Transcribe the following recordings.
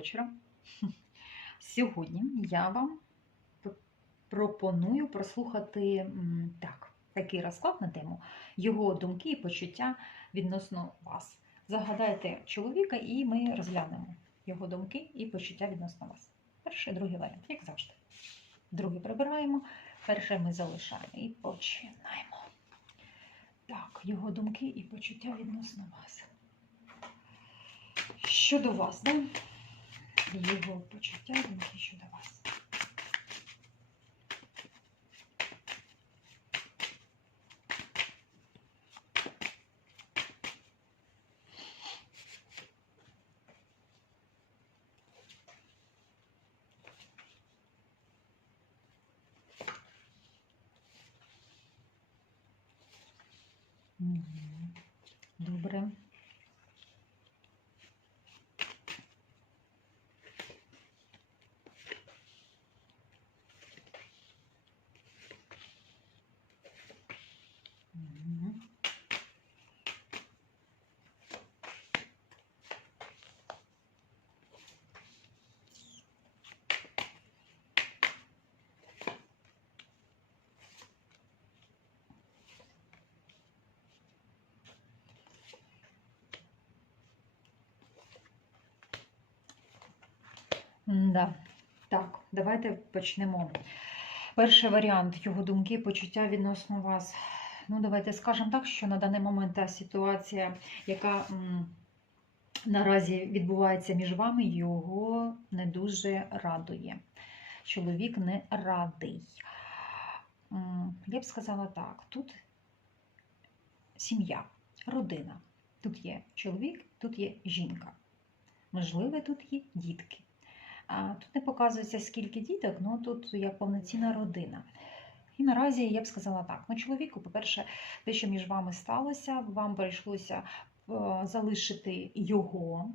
вечора. Сьогодні я вам пропоную прослухати так, такий розклад на тему його думки і почуття відносно вас. Загадайте чоловіка, і ми розглянемо його думки і почуття відносно вас. Перший, другий варіант, як завжди. Другий прибираємо, перший ми залишаємо і починаємо. Так, його думки і почуття відносно вас. Щодо вас, да? Його почуття думки щодо вас. Мгм. Да. Так, давайте почнемо. Перший варіант його думки, почуття відносно вас. Ну, давайте скажемо так, що на даний момент та ситуація, яка м, наразі відбувається між вами, його не дуже радує. Чоловік не радий. М, Я б сказала так: тут сім'я, родина. Тут є чоловік, тут є жінка. Можливо, тут є дітки. Тут не показується, скільки діток, ну тут як повноцінна родина. І наразі я б сказала так: ну, чоловіку, по-перше, те, що між вами сталося, вам прийшлося е, залишити його,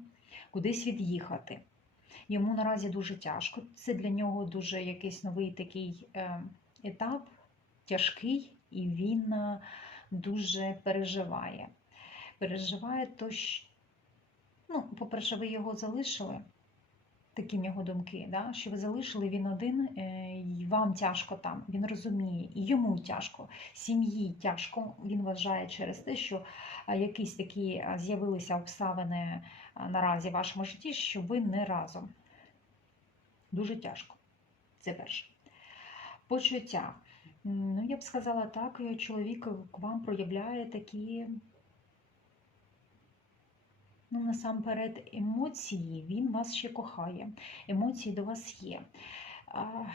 кудись від'їхати. Йому наразі дуже тяжко. Це для нього дуже якийсь новий такий е, етап, тяжкий, і він е, дуже переживає. Переживає то, що, ну, по-перше, ви його залишили таким його думки, да? що ви залишили він один, е, і вам тяжко там, він розуміє, і йому тяжко, сім'ї тяжко. Він вважає через те, що е, якісь такі е, з'явилися обставини е, наразі в вашому житті, що ви не разом. Дуже тяжко. Це перше. Почуття. Ну, я б сказала так, е, чоловік к вам проявляє такі Ну, насамперед, емоції, він вас ще кохає. Емоції до вас є. А,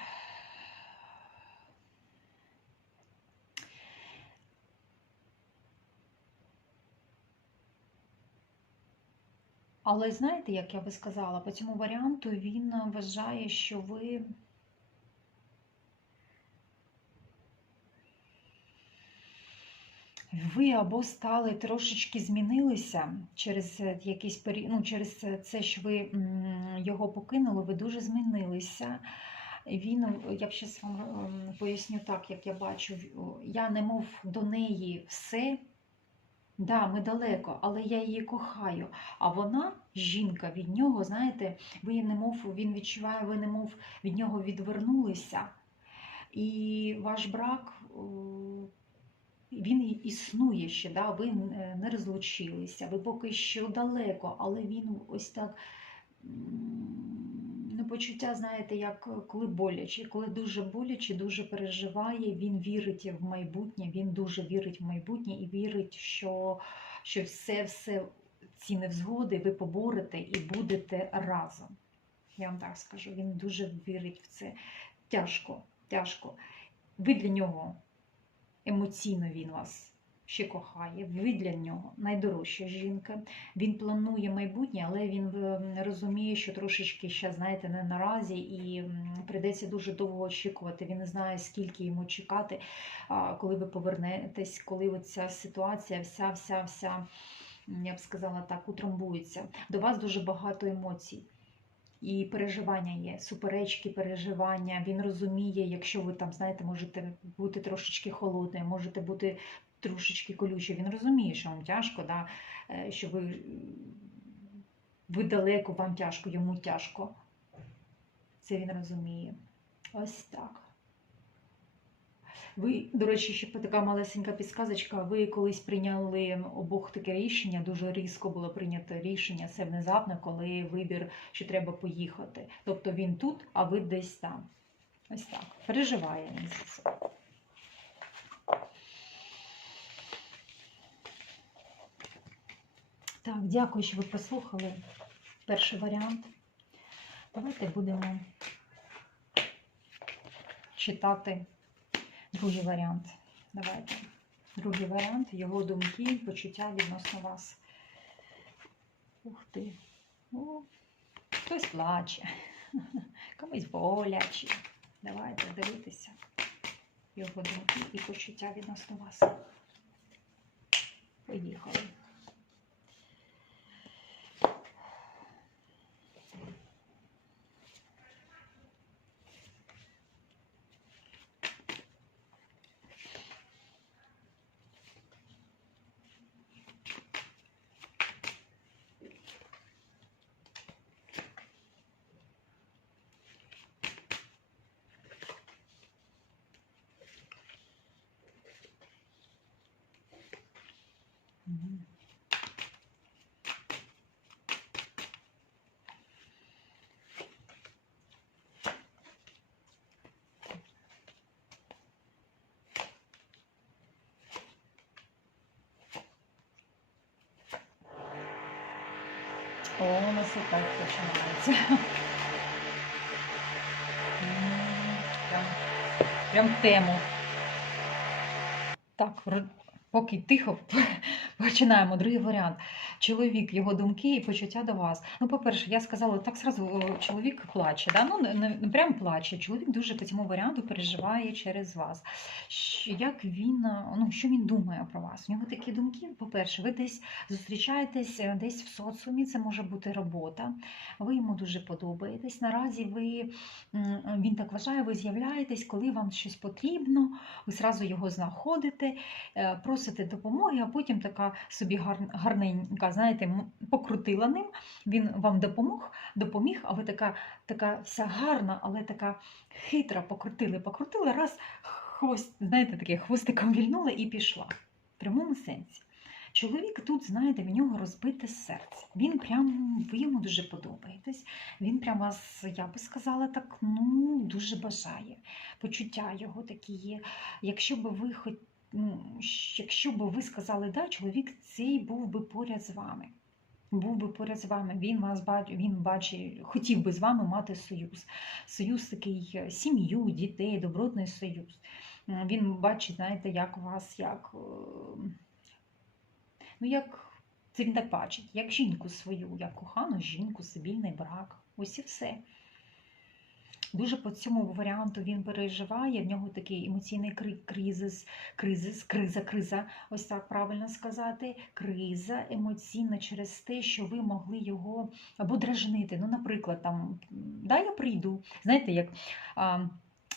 Але знаєте, як я би сказала, по цьому варіанту він вважає, що ви Ви або стали трошечки змінилися через е, якийсь період, ну, через це, що ви його покинули, ви дуже змінилися. Він, я б зараз вам поясню так, як я бачу, я немов до неї все. Да, ми далеко, але я її кохаю. А вона, жінка від нього, знаєте, ви немов він відчуває, ви немов від нього відвернулися. І ваш брак. Е, він існує ще, да? ви е, не розлучилися, ви поки що далеко, але він ось так ну, почуття, знаєте, як коли боляче, коли дуже боляче, дуже переживає, він вірить в майбутнє, він дуже вірить в майбутнє і вірить, що, що все-все ці невзгоди ви поборете і будете разом. Я вам так скажу, він дуже вірить в це. Тяжко, тяжко. Ви для нього емоційно він вас ще кохає. Ви для нього найдорожча жінка. Він планує майбутнє, але він е, розуміє, що трошечки ще, знаєте, не наразі, і прийдеться дуже довго очікувати. Він не знає, скільки йому чекати, коли ви повернетесь, коли ця ситуація, вся, вся, вся, я б сказала так, утрамбується. До вас дуже багато емоцій. І переживання є, суперечки, переживання. Він розуміє, якщо ви там, знаєте, можете бути трошечки холодною, можете бути трошечки колючою. Він розуміє, що вам тяжко, да? е, що ви ви далеко, вам тяжко, йому тяжко. Це він розуміє. Ось так. Ви, до речі, ще така малесенька підсказочка. Ви колись прийняли обох таке рішення, дуже різко було прийнято рішення, це внезапно, коли вибір, що треба поїхати. Тобто він тут, а ви десь там. Ось так. Переживає він за це. Так, дякую, що ви послухали перший варіант. Давайте будемо читати другий варіант. Давайте. Другий варіант, його думки, почуття відносно вас. Ух ти. О, хтось плаче, комусь боляче. Давайте дивитися його думки і почуття відносно вас. Поїхали. О, у нас і так починається. М, Прям, прям в тему. Так, ро- поки тихо, починаємо. Другий варіант. Чоловік, його думки і почуття до вас. Ну, по-перше, я сказала, так зразу чоловік плаче. Да? Ну, не, не, прям плаче. Чоловік дуже по цьому варіанту переживає через вас. Як він, ну, що він думає про вас? У нього такі думки, по-перше, ви десь зустрічаєтесь е, десь в соціумі, це може бути робота. Ви йому дуже подобаєтесь. Наразі ви, він так вважає, ви з'являєтесь, коли вам щось потрібно, ви зразу його знаходите, е, просите допомоги, а потім така собі гарненька, знаєте, покрутила ним, він вам допомог, допоміг, а ви така, така вся гарна, але така хитра, покрутили, покрутили, раз хвост, знаєте, таке хвостиком вільнула і пішла. В прямому сенсі. Чоловік тут, знаєте, в нього розбите серце. Він прям, ви йому дуже подобаєтесь. Він прям вас, я би сказала, так, ну, дуже бажає. Почуття його такі є. Якщо б ви щ- якщо б ви сказали да, чоловік цей був би поряд з вами. Був би поряд з вами, він вас бачить, він бачить, хотів би з вами мати союз. Союз такий е, сім'ю, дітей, добротний союз. Він бачить, знаєте, як вас, як, е, ну, як це він так бачить, як жінку свою, як кохану жінку, стабільний брак. Ось і все. Дуже по цьому варіанту він переживає. В нього такий емоційний кри- кризис, кризис, криза, криза, ось так правильно сказати. Криза емоційна через те, що ви могли його або дражнити. Ну, наприклад, там да, я прийду. Знаєте, як а,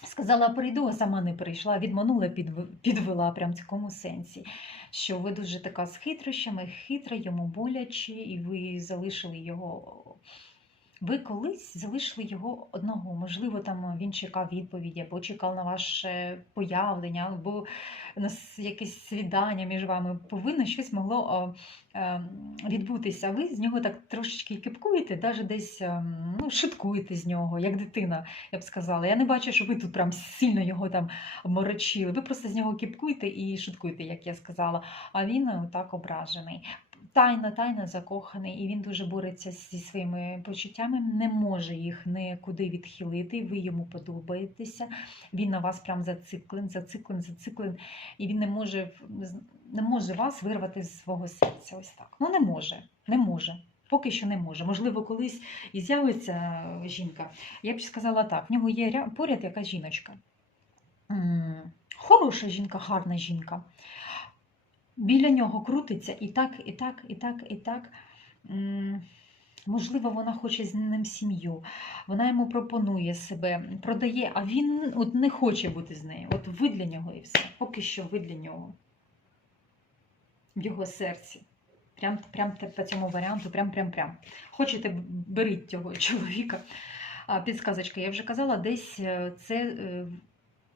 сказала прийду, а сама не прийшла, відманула, підв- підвела прям в такому сенсі. Що ви дуже така з хитрощами, хитра, йому боляче, і ви залишили його. Ви колись залишили його одного. Можливо, там він чекав відповіді, або чекав на ваше появлення, або на якесь свідання між вами. Повинно щось могло е, відбутися. Ви з нього так трошечки кипкуєте, навіть десь ем, ну, шуткуєте з нього, як дитина, я б сказала. Я не бачу, що ви тут прям сильно його там морочили. Ви просто з нього кипкуєте і шуткуєте, як я сказала. А він е, так ображений. Тайно, тайно закоханий, і він дуже бореться зі своїми почуттями, не може їх нікуди відхилити. Ви йому подобаєтеся. Він на вас прям зациклен, зациклен, зациклен, і він не може не може вас вирвати з свого серця. Ось так. Ну не може, не може. Поки що не може. Можливо, колись і з'явиться е, жінка. Я б сказала так: в нього є ря- поряд якась жіночка. Хороша жінка, гарна жінка біля нього крутиться і так, і так, і так, і так. Можливо, вона хоче з ним сім'ю, вона йому пропонує себе, продає, а він от не хоче бути з нею. От ви для нього і все. Поки що ви для нього. В його серці. Прям, прям по цьому варіанту, прям, прям, прям. Хочете, беріть цього чоловіка. Підсказочка, я вже казала, десь е, це е,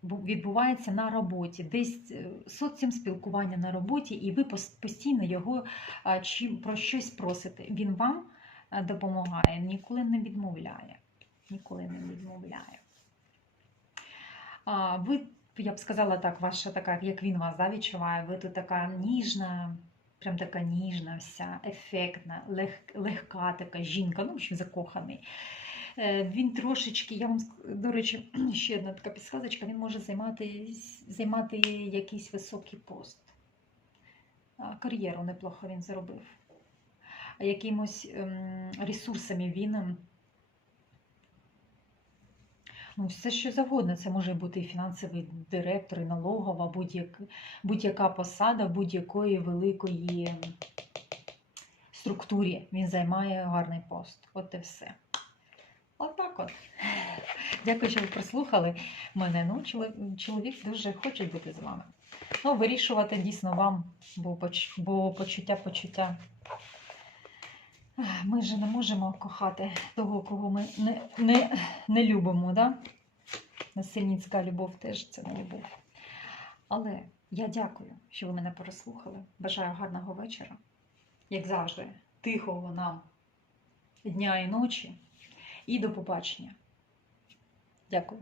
відбувається на роботі, десь е, соціум спілкування на роботі, і ви постійно його про щось просите. Він вам е, допомагає, ніколи не відмовляє. Ніколи не відмовляє. Ви, я б сказала так, ваша така, як він вас да, відчуває, ви тут така ніжна, прям така ніжна, вся, ефектна, лег, легка така жінка, ну, що закоханий. Е, Він трошечки, я вам до речі, ще одна така підсказочка, він може займати, займати якийсь високий пост. Кар'єру неплохо він зробив. А Якимось ем, ресурсами він. ем, Ну, все, що завгодно. Це може бути і фінансовий директор, і налогова, будь-яка, будь-яка посада будь-якої великої ем, структурі. Він займає гарний пост. От і все. Отак от. Дякую, що ви прослухали мене. Ну, чоловік дуже хоче бути з вами. Ну, вирішувати дійсно вам, бо, почуття почуття. Ми ж не можемо кохати того, кого ми не, не, не любимо. Да? Насильницька любов теж це не любов. Але я дякую, що ви мене переслухали. Бажаю гарного вечора. Як завжди, тихого нам дня і ночі. І до побачення. Дякую.